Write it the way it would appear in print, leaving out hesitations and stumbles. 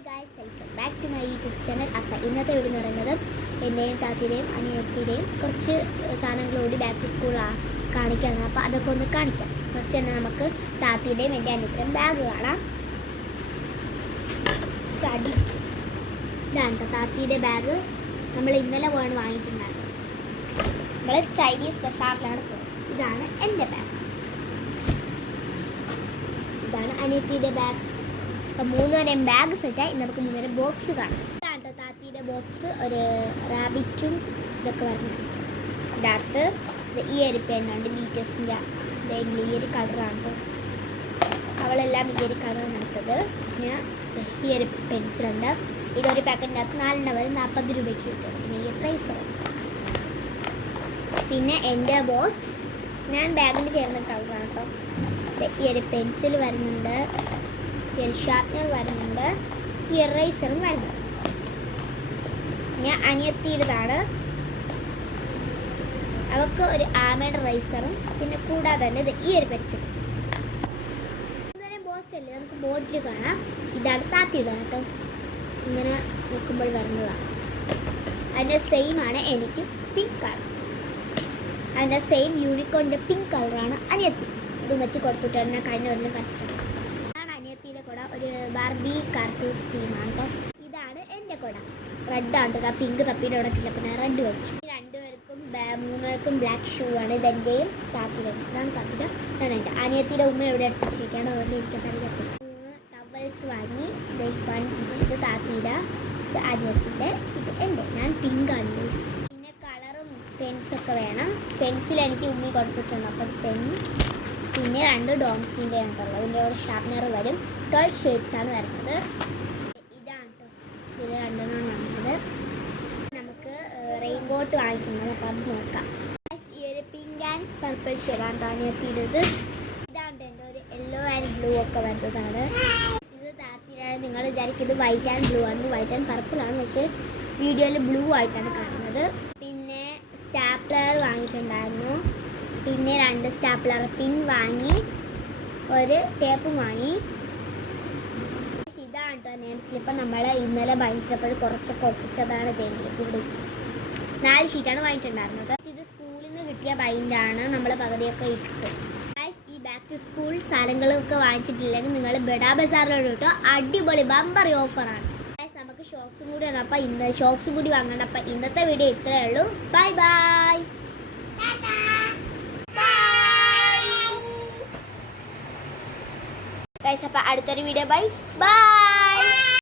Hi guys, welcome back to my YouTube channel. അപ്പം ഇന്നത്തെ video എന്ന് പറയുന്നത് എൻ്റെയും താത്തിയുടെയും അനിയത്തിയുടെയും കുറച്ച് സാധനങ്ങളോട് ബാക്ക് ടു സ്കൂൾ കാണിക്കണം. അപ്പോൾ അതൊക്കെ ഒന്ന് കാണിക്കാം. ഫസ്റ്റ് തന്നെ നമുക്ക് താത്തിയുടെയും എൻ്റെ അനിയത്തിയുടെയും ബാഗ് കാണാം. ഇതാണ് താത്തിയുടെ ബാഗ്. നമ്മൾ ഇന്നലെ പോയാണ് വാങ്ങിയിട്ടുണ്ടായിരുന്നത്. നമ്മൾ ചൈനീസ് ബസാറിലാണ് പോയത്. ഇതാണ് എൻ്റെ ബാഗ്, ഇതാണ് അനിയത്തിയുടെ ബാഗ്. അപ്പം മൂന്നുപേരെയും ബാഗ് സെറ്റായി. നമുക്ക് മൂന്നുപേരും ബോക്സ് കാണാം. ഇതാണ് കേട്ടോ താത്തിയുടെ ബോക്സ്. ഒരു റാബിറ്റും ഇതൊക്കെ വരുന്നുണ്ട്. ഇതിനകത്ത് ഈ ഒരു പെണ്ണുണ്ട്, ബീറ്റേഴ്സിൻ്റെ ഈ ഒരു കളറാണ് കേട്ടോ. അവളെല്ലാം ഈ ഒരു കളറാണ് എടുത്തത്. പിന്നെ ഈ ഒരു പെൻസിലുണ്ട്. ഇതൊരു പാക്കറ്റിൻ്റെ അകത്ത് 4 വരെ 40 രൂപയ്ക്ക് കിട്ടും. പിന്നെ ഈ പ്രൈസ്. പിന്നെ എൻ്റെ ബോക്സ് ഞാൻ ബാഗിൽ ചേർന്ന കളറാണ് കേട്ടോ. ഈ ഒരു പെൻസിൽ വരുന്നുണ്ട്, ഈ ഒരു ഷാർപ്നർ വരുന്നുണ്ട്, ഈ എറേസറും വരുന്നുണ്ട്. ഞാൻ അനിയത്തിയുടേതാണ്. അവൾക്ക് ഒരു ആമയുടെ റൈസറും പിന്നെ കൂടാതെ തന്നെ ഈ ഒരു പെൻസിൽ. ഇന്നലെ ബോക്സ് അല്ലേ, നമുക്ക് ബോട്ടിൽ കാണാം. ഇതാണ് താത്തിയുടെ കേട്ടോ. ഇങ്ങനെ നോക്കുമ്പോൾ വരുന്നതാണ്. അതിൻ്റെ സെയിം ആണ് എനിക്ക് പിങ്ക് കളർ. അതിൻ്റെ സെയിം യൂണിക്കോണിൻ്റെ പിങ്ക് കളറാണ് അനിയത്തിക്ക്. ഇത് വെച്ച് കൊടുത്തിട്ടാണ് ഞാൻ കഴിഞ്ഞ വരണം കാണിച്ചിട്ടുണ്ട്. ഇതാണ് അനിയത്തിയുടെ കുട. ഒരു ബാർബി കാർട്ടൂൺ തീമാണ് കേട്ടോ. ഇതാണ് എൻ്റെ കുട. റെഡാണ് കേട്ടോ. പിങ്ക് തപ്പിയുടെ അവിടെ കിട്ടില്ല, പിന്നെ റെഡ് വെച്ചു. മൂന്നുപേർക്കും ബ്ലാക്ക് ഷൂ ആണ്. ഇതെൻ്റെയും താത്തിയുടെ. ഇതാണ് താത്തിയുടെ, ഇതാണ് എൻ്റെ. അനിയത്തിയുടെ ഉമ്മ എവിടെ എടുത്ത് വെച്ചിരിക്കുകയാണ്, അതുകൊണ്ട് എനിക്കറിയാം. 3 ടവൽസ് വാങ്ങി. ഇത് താത്തിയുടെ, ഇത് അനിയത്തിൻ്റെ, ഇത് എൻ്റെ. ഞാൻ പിങ്കാണ് യൂസ്. പിന്നെ കളറും പെൻസൊക്കെ വേണം. പെൻസിൽ എനിക്ക് ഉമ്മി കൊടുത്തിട്ടുണ്ട്, അപ്പം പെൻ. പിന്നെ 2 ഡോംസിൻ്റെ ആണുള്ളത്. അതിൻ്റെ ഒരു ഷാർപ്നർ വരും. 12 ഷെയ്ഡ്സ് ആണ് വരുന്നത്. ഇതാണ് കേട്ടോ. ഇത് 2 വരുന്നത്. നമുക്ക് റെയിൻബോട്ട് വാങ്ങിക്കുന്നത്. അപ്പം അത് നോക്കാം. ഈ ഒരു പിങ്ക് ആൻഡ് പർപ്പിൾ ഷെയ്ഡാണ് താനിയെത്തിയത്. ഇതാണ് എൻ്റെ ഒരു യെല്ലോ ആൻഡ് ബ്ലൂ ഒക്കെ വരുന്നതാണ്. ഇത് താത്തിയിലാണ്. നിങ്ങൾ വിചാരിക്കും ഇത് വൈറ്റ് ആൻഡ് ബ്ലൂ ആണ്. വൈറ്റ് ആൻഡ് പർപ്പിൾ ആണ്, പക്ഷേ വീഡിയോയിൽ ബ്ലൂ ആയിട്ടാണ് കാണുന്നത്. പിന്നെ സ്റ്റാപ്ലർ വാങ്ങിയിട്ടുണ്ടായിരുന്നു. പിന്നെ 2 സ്റ്റാപ്ലർ പിൻ വാങ്ങി, ഒരു ടേപ്പ് വാങ്ങി. ഇതാണ് കേട്ടോ നെയിം സ്ലിപ്പ്. നമ്മൾ ഇന്നലെ വാങ്ങിച്ചപ്പോൾ കുറച്ചൊക്കെ ഒപ്പിച്ചതാണ്. ഇവിടെ 4 ഷീറ്റാണ് വാങ്ങിയിട്ടുണ്ടായിരുന്നത്. ഇത് സ്കൂളിൽ നിന്ന് കിട്ടിയ ബൈൻഡാണ്. നമ്മൾ പകുതിയൊക്കെ ഇട്ടു. ഈ ബാക്ക് ടു സ്കൂൾ സാധനങ്ങളൊക്കെ വാങ്ങിച്ചിട്ടില്ലെങ്കിൽ നിങ്ങൾ ബഡാ ബസാറിലോട്ട് കിട്ടും. അടിപൊളി ബമ്പർ ഓഫറാണ്. നമുക്ക് ഷോക്സും കൂടി ആണ്. അപ്പം ഇന്ന് ഷോക്സും കൂടി വാങ്ങണം. അപ്പം ഇന്നത്തെ വീഡിയോ ഇത്രയേ ഉള്ളൂ. Bye bye. അപ്പം അടുത്തൊരു വീഡിയോ. Bye bye.